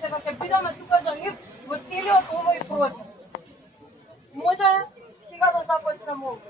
Tego capitano tu cosa io, Bottiglio come i frutti. Може сега да започнем ovo.